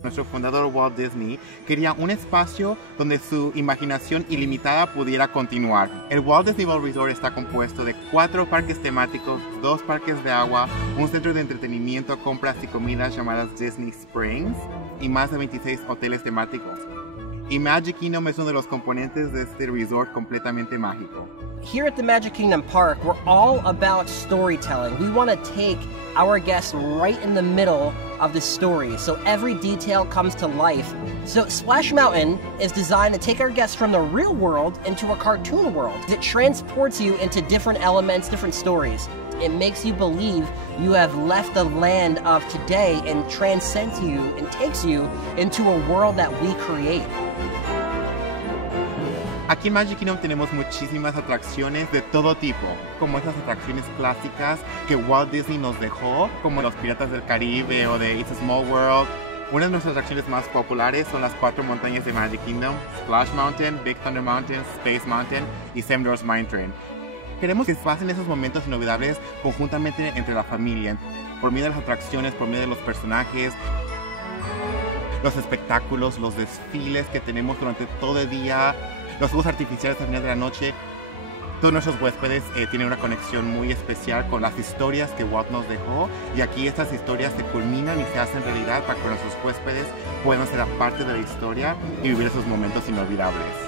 Nuestro fundador Walt Disney quería un espacio donde su imaginación ilimitada pudiera continuar. El Walt Disney World Resort está compuesto de 4 parques temáticos, 2 parques de agua, un centro de entretenimiento, compras y comidas llamadas Disney Springs y más de 26 hoteles temáticos. Y Magic Kingdom es uno de los componentes de este resort completamente mágico. Here at the Magic Kingdom Park, we're all about storytelling. We want to take our guests right in the middle of the story, so every detail comes to life. So Splash Mountain is designed to take our guests from the real world into a cartoon world. It transports you into different elements, different stories. It makes you believe you have left the land of today and transcends you and takes you into a world that we create. Aquí en Magic Kingdom tenemos muchísimas atracciones de todo tipo, como esas atracciones clásicas que Walt Disney nos dejó, como los Piratas del Caribe o de It's a Small World. Una de nuestras atracciones más populares son las 4 montañas de Magic Kingdom: Splash Mountain, Big Thunder Mountain, Space Mountain y Semdor's Mine Train. Queremos que pasen esos momentos inolvidables conjuntamente entre la familia, por medio de las atracciones, por medio de los personajes, los espectáculos, los desfiles que tenemos durante todo el día, los fuegos artificiales al final de la noche. Todos nuestros huéspedes tienen una conexión muy especial con las historias que Walt nos dejó, y aquí estas historias se culminan y se hacen realidad para que nuestros huéspedes puedan ser parte de la historia y vivir esos momentos inolvidables.